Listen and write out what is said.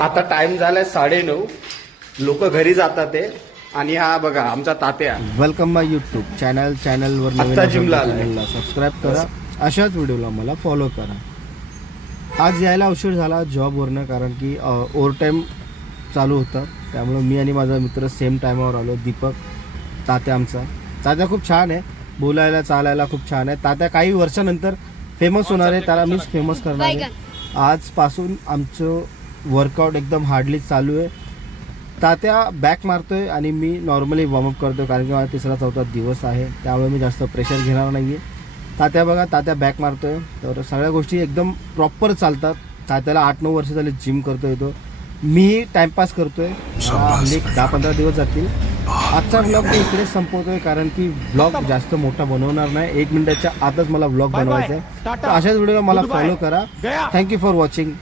आता टाइम झालाय 9:30. लोक घरी जातात ते. आणि हा बघा आमचा तात्या. वेलकम माय यूट्यूब चॅनलवर आत्ता जिमला आलाय. चॅनलला सबस्क्राईब करा. अशाच व्हिडिओला मला फॉलो करा. आज यायला उशीर झाला जॉबवरनं, कारण की ओव्हरटाईम चालू होतं. त्यामुळे मी आणि माझा मित्र सेम टायमावर आलो. दीपक तात्या आमचा. तात्या खूप छान आहे, बोलायला चालायला खूप छान आहे. तात्या काही वर्षानंतर फेमस होणार आहे, त्याला मीच फेमस करणार आहे. आजपासून आमचं वर्कआउट एकदम हार्डली चालू आहे. तात्या बॅक मारतोय आणि मी नॉर्मली वॉर्मअप करतो, कारण की माझा 3-4 दिवस आहे. त्यामुळे मी जास्त प्रेशर घेणार नाही आहे. तात्या बघा, तात्या बॅक मारतोय, तर सगळ्या गोष्टी एकदम प्रॉपर चालतात. तात्याला 8-9 वर्ष झाले जिम करतोय तो. मी टाइमपास करतोय. हल्ली 10-15 दिवस जातील. आजचा ब्लॉग मी इकडेच संपवतोय, कारण की ब्लॉग जास्त मोठा बनवणार नाही. 1 मिनिटाच्या आतच मला ब्लॉग बनवायचा आहे. तर अशाच व्हिडिओला मला फॉलो करा. Thank you for watching.